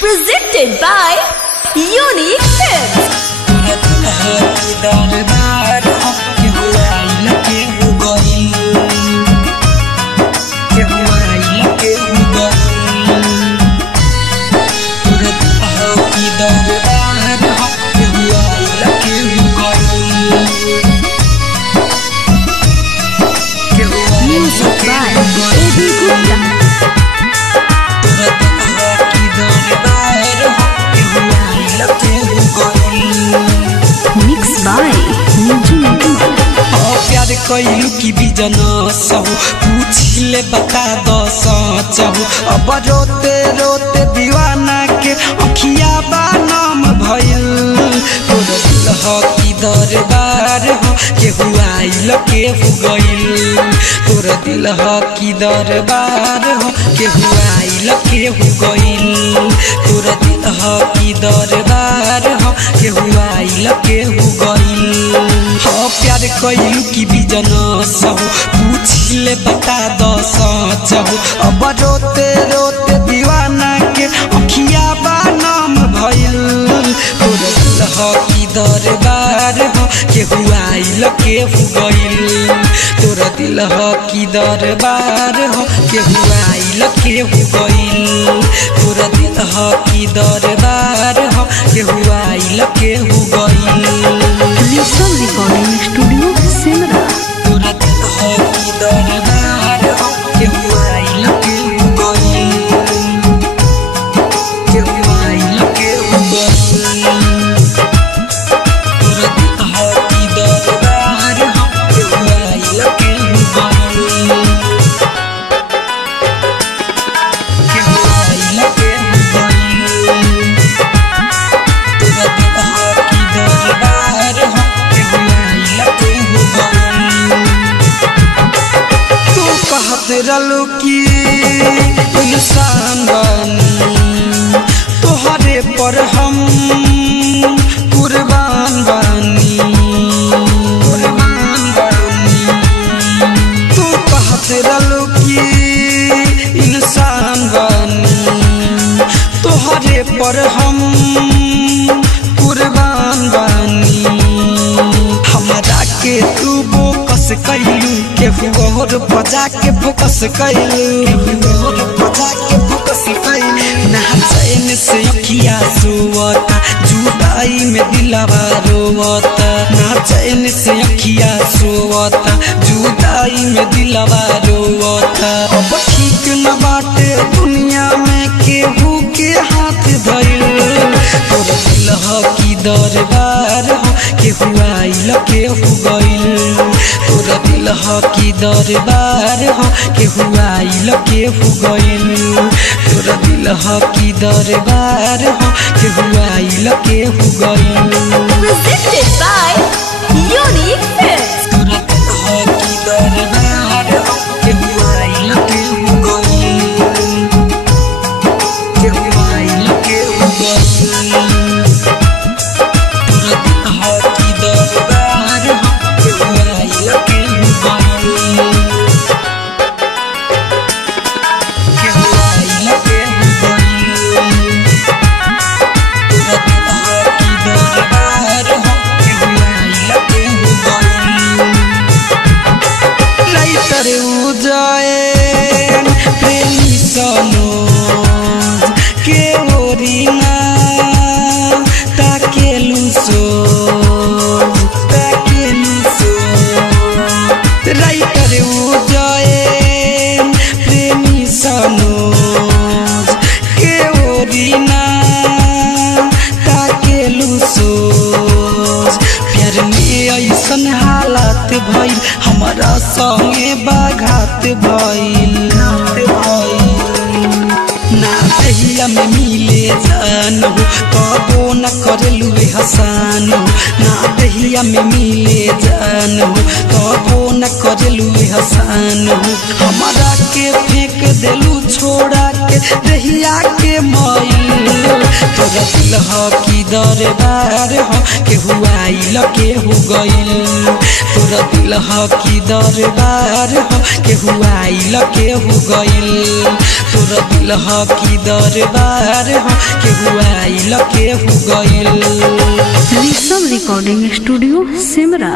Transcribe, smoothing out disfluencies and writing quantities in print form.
Presented by Unique Films. Music by A.B. Gupta. Mixed by प्यार कइलू की बिजन सहु पूछले बता दो सचहु अब रोते रोते दीवाना के अखिया बा नाम भइल तोर दिल ह की दरबार हो केहू आइल केहू गइल तोर दिल ह की दरबार हो केहू आइल केहू गइल तोर दिल ह की दरबार हो केहू आइल केहू गइल प्यार कइलू की बिजन सहु पूछले बता दो सचहु अब रोते रोते दीवाना के अखिया बा नाम भइल तोर दिल ह की दरबार हो केहू आइल केहू गइल तोर दिल ह की दरबार हो केहू आइल केहू गइल तोर दिल ह की दरबार हो केहू आइल केहू गइल Listen Recording Studio Simra. तोरा दिल ह की दरबार हो केहू आइल केहू गइल केहू आइल केहू गइल तोरा दिल ह की दरबार हो केहू आइल केहू गइल केहू आइल केहू गइल तोरा दिल ह की दरबार हो केहू आइल केहू गइल तू कहत रहलू कि इंसान बानी तोहरे पर हम कुर्बान बानी तू कहत रहलू कि इंसान बानी तोहरे पर हम कुर्बान बानी हमरा के तू बोकस कैलू केहू और बजा के फोकस कैलू ना चैन से अखिया सोवता जुदाई में दिलवा रोवता ना चैन से अखिया सोवता जुदाई में दिलवा रोवता अब ठीक न बाटे दुनिया में केहू के हाथ धइल तोर दिल ह की दरबार हो केहू आइल केहू गइल तोर दिल ह की दरबार हो केहू आइल केहू गइल तोर दिल ह की दरबार हो केहू आइल केहू गइल Presented by Unique Films. तोर दिल ह की दरबार हो केहू आइल केहू गइल केहू आइल केहू गइल तोर दिल ह की दरबार हो केहू आइल केहू गइल केहू आइल केहू गइल तोर दिल ह की दरबार हो केहू आइल केहू गइल लाइटर उजाएन प्रेमी सनोज के ओरिना ताकेलु सो लाइटर उजाएन प्रेमी सनोज के ओरिना ताकेलु सो प्यार में ऐसन हालात भइल हमारा संगे बाघात भइल ना दहिया में मिले जान हो कबो न करेलू हसान हो ना दहिया में मिले जान हो कबो न करेलू हसान हो हमारा के फेंक देलू छोड़ा के दहिया के मैल तोर तोरा दिल ह की दरबार ह केहू आइल केहू गइल तोरा दिल ह की दरबार ह केहू आइल केहू गइल तोरा दिल ह की दरबार ह केहू आइल केहू गइल। Recording studio Simra.